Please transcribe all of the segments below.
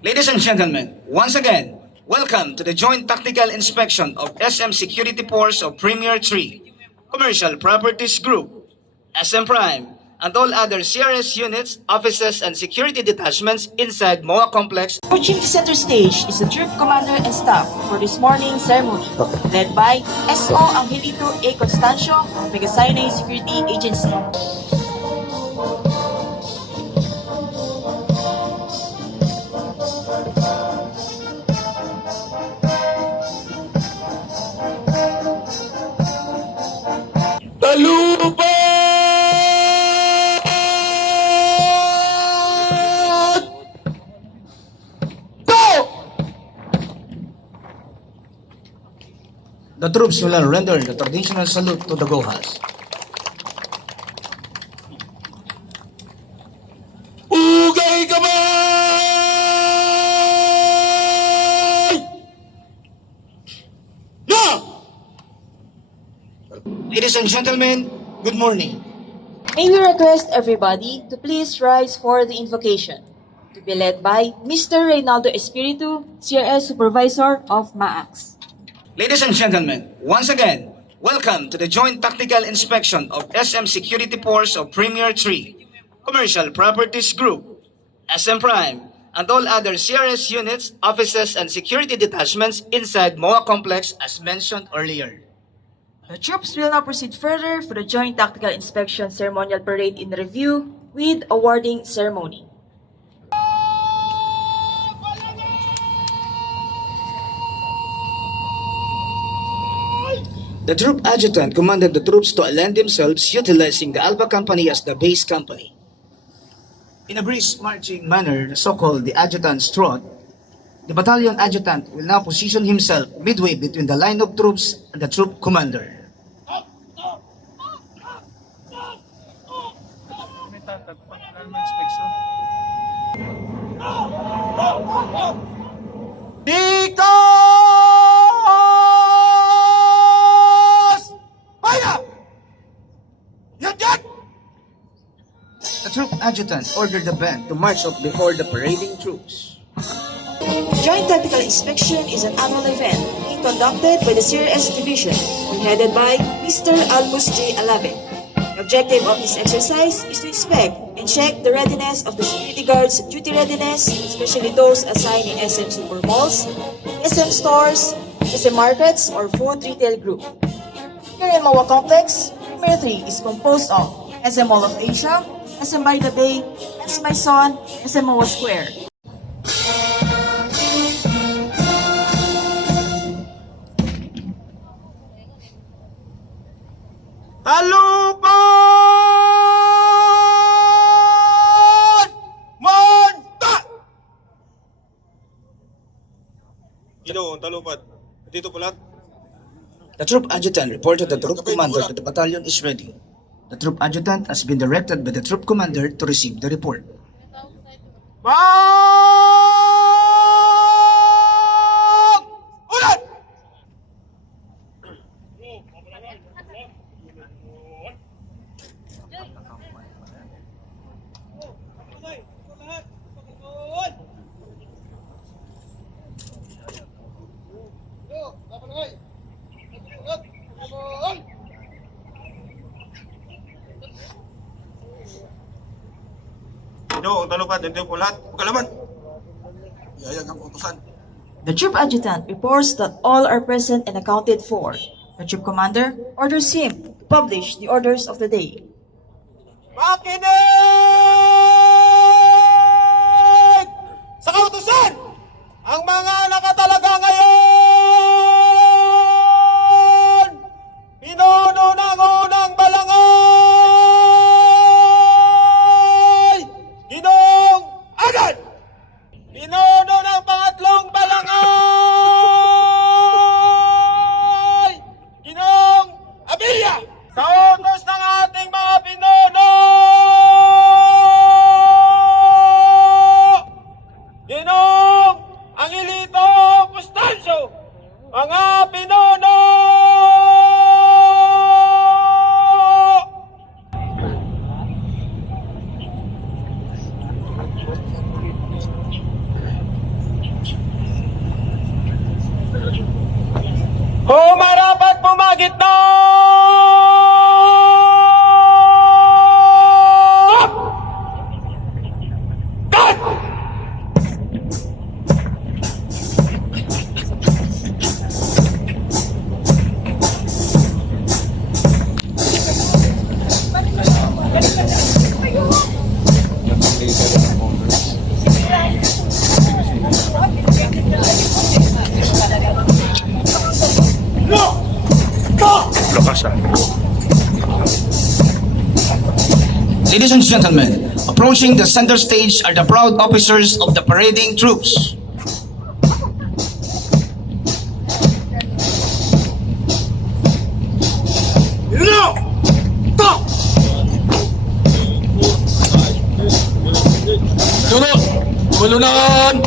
Ladies and gentlemen, once again, welcome to the Joint Tactical Inspection of SM Security Force of Premier 3, Commercial Properties Group, SM Prime, and all other CRS units, offices, and security detachments inside MOA Complex. Approaching the center stage is the troop commander and staff for this morning's ceremony, led by SO Angelito A. Constancio of Megasinay Security Agency. The troops will now render the traditional salute to the Gohas. Ugay kamay! Na! Ladies and gentlemen, good morning. May we request everybody to please rise for the invocation, to be led by Mr. Reynaldo Espiritu, CRS Supervisor of MAAX. Ladies and gentlemen, once again, welcome to the Joint Tactical Inspection of SM Security Force of Premier 3, Commercial Properties Group, SM Prime, and all other CRS units, offices, and security detachments inside MOA Complex as mentioned earlier. The troops will now proceed further for the Joint Tactical Inspection Ceremonial Parade in review with awarding ceremony. The troop adjutant commanded the troops to align themselves utilizing the Alpha Company as the base company. In a brisk marching manner, so-called the adjutant's trot, the battalion adjutant will now position himself midway between the line of troops and the troop commander. The troop adjutant ordered the band to march up before the parading troops. Joint Tactical Inspection is an annual event being conducted by the CRS Division and headed by Mr. Albus J. Alave. The objective of this exercise is to inspect and check the readiness of the security guards' duty readiness, especially those assigned in SM Super Malls, SM Stores, SM Markets, or Food Retail Group. Here in MOA Complex, Premier 3 is composed of SM Mall of Asia, SM By the Bay, SM Maison, SM MOA Square. Talupad! Monta! Ginoon, talupad. Dito po lahat. The troop adjutant reported the troop commander that the battalion is ready. The troop adjutant has been directed by the troop commander to receive the report. Mag! Ulan! Ginoon, talupad. Dito po lahat. Pagkalaman. Iyayag ang utusan. The troop adjutant reports that all are present and accounted for. The troop commander orders him to publish the orders of the day. Makinig! Sa kautusan! Ang mga nakatalaga ngayon! Pinuno ng unang balangay! Ginong agad! Pinuno ng pangatlong balangay! Ginong abilya! Sa utos ng ating mga pinuno! Ginong Angelito Constancio! Mga pinuno! Humarapat pumagit na! Cut! Ladies and gentlemen, approaching the center stage are the proud officers of the parading troops. Sunod! Bulunan!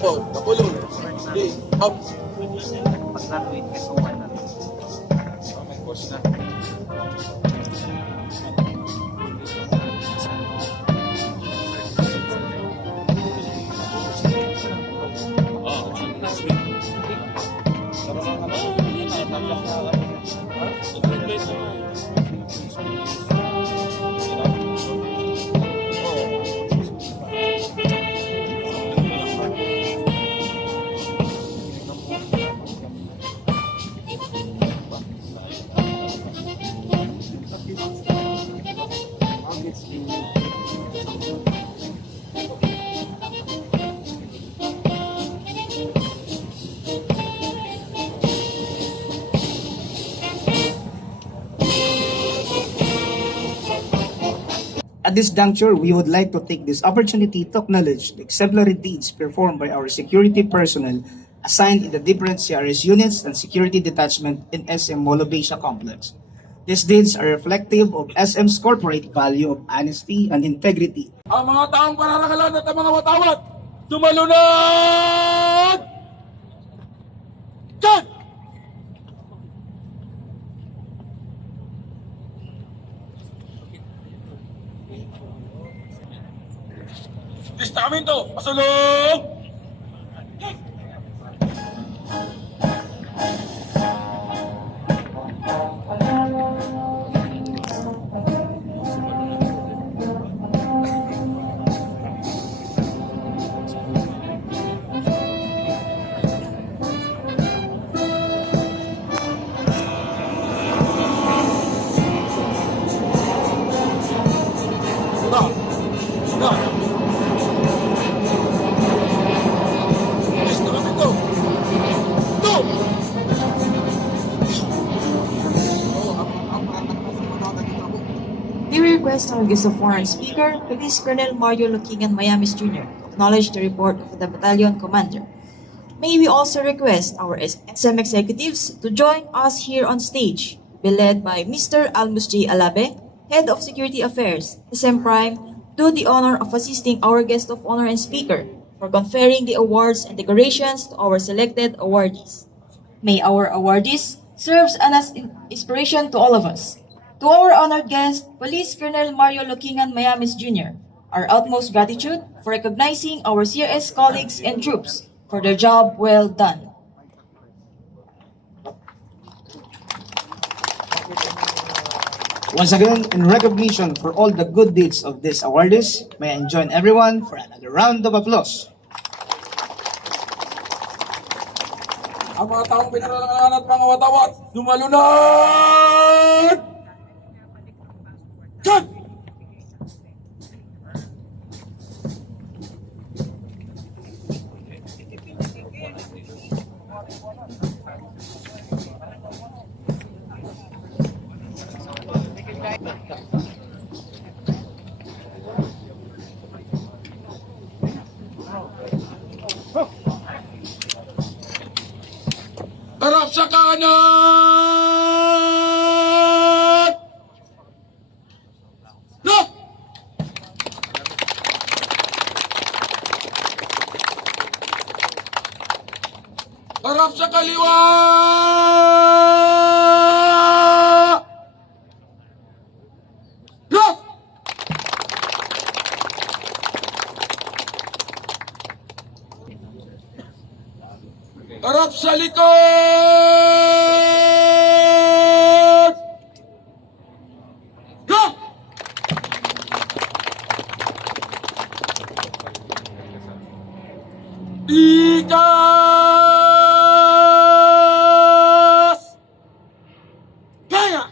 Oh, napulong. Hindi. Up. At this juncture, we would like to take this opportunity to acknowledge the exemplary deeds performed by our security personnel assigned in the different CRS units and security detachment in SM Mall of Asia complex. These deeds are reflective of SM's corporate value of honesty and integrity. Ang mga taong pararakalan at ang mga watawat, tumalunod! Cut! Testamento, pasulong! We request our guest of foreign speaker, Police Colonel Mario Lukingan Mayamis Jr., to acknowledge the report of the battalion commander. May we also request our SM executives to join us here on stage, be led by Mr. Almus J. Alabe, Head of Security Affairs, SM Prime, do the honor of assisting our guest of honor and speaker for conferring the awards and decorations to our selected awardees. May our awardees serves as inspiration to all of us. To our honored guest, Police Colonel Mario Lokingan Mayamis Jr., our utmost gratitude for recognizing our CRS colleagues and troops for their job well done. Once again, in recognition for all the good deeds of these awardees, may I join everyone for another round of applause. Ang mga taong pinararangalan at mga watawat, lumalunod! Diyan! Harap sa kanan! No! Harap sa kaliwa! No! Harap sa likod! Go! Ikas! Kaya!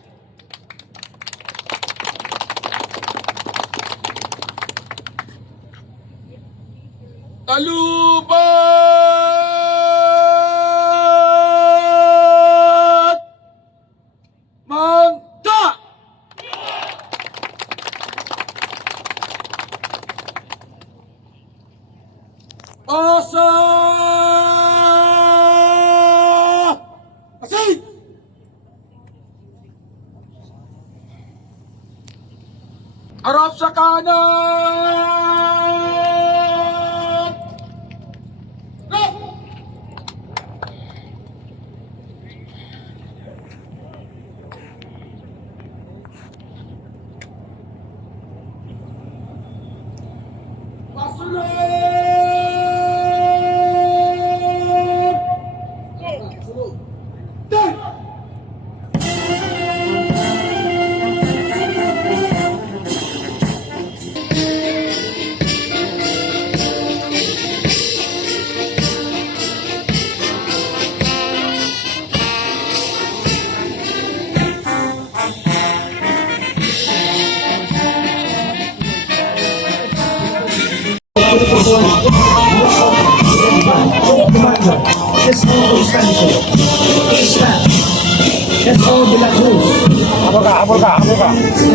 Talubat! Mangga! Pasa! Asig! Harap sa kanan! Go! Pasunod! Dai! Commander, S.O. Constancio, Isla, S.O. De la Cruz,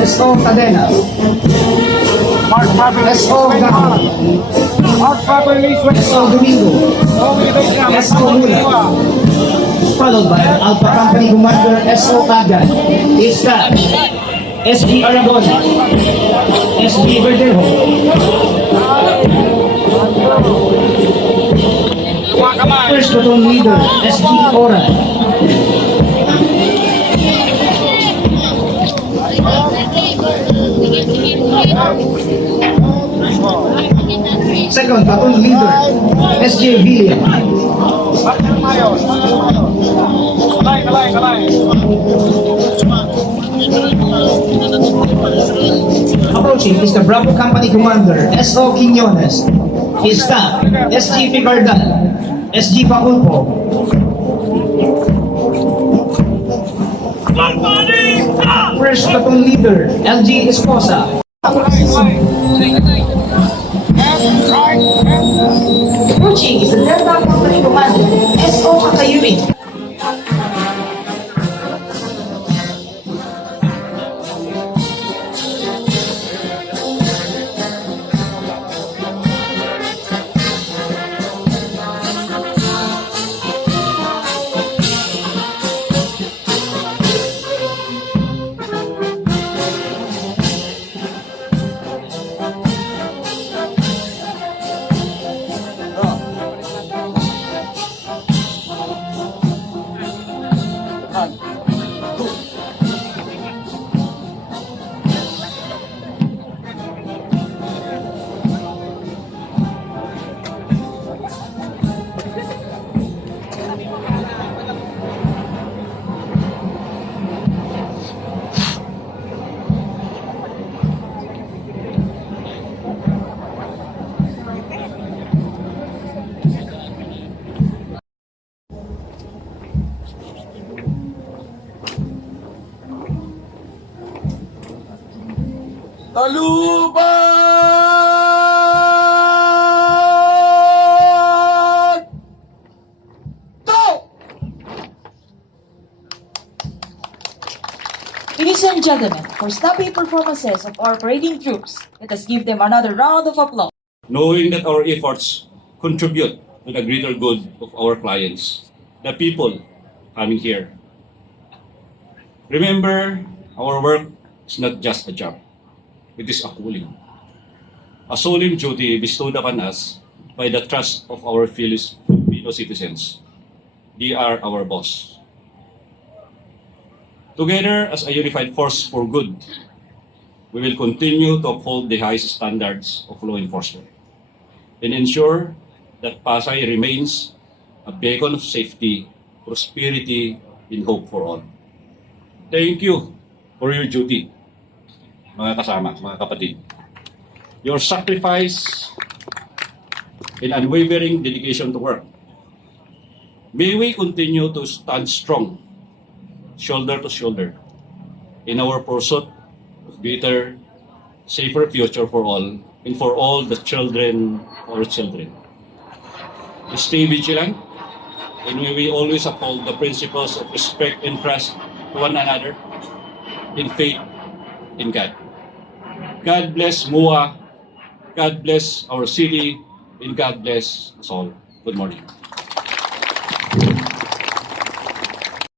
S.O. Cadena, S.O. Gahan, S.O. Domingo, S.O. Mula, followed by Alpha Company Commander S.O. Agad, Isla, S.G. Aragon, S.B. Verdejo, First Platoon Leader, S.G. Ora. Second Platoon Leader, S.J. Villiam. Approaching is the Bravo Company Commander, S.O. Quiñones. His staff, S.G. Picardal, S.G. Paculpo. First Platoon Leader, L.G. Esposa. Approaching is the Delta Company Commander, S.O. Kakayumi. One, two. Taluban! Go! Ladies and gentlemen, for snappy performances of our parading troops, let us give them another round of applause. Knowing that our efforts contribute to the greater good of our clients, the people coming here. Remember, our work is not just a job. It is a calling. A solemn duty bestowed upon us by the trust of our Filipino citizens. They are our boss. Together as a unified force for good, we will continue to uphold the highest standards of law enforcement and ensure that Pasay remains a beacon of safety, prosperity, and hope for all. Thank you for your duty, mga kasama, mga kapatid. Your sacrifice and unwavering dedication to work. May we continue to stand strong, shoulder to shoulder, in our pursuit of greater, safer future for all and for all the children, our children. Stay vigilant, and we will always uphold the principles of respect and trust to one another, in faith in God. God bless MUA, God bless our city, and God bless us all. Good morning.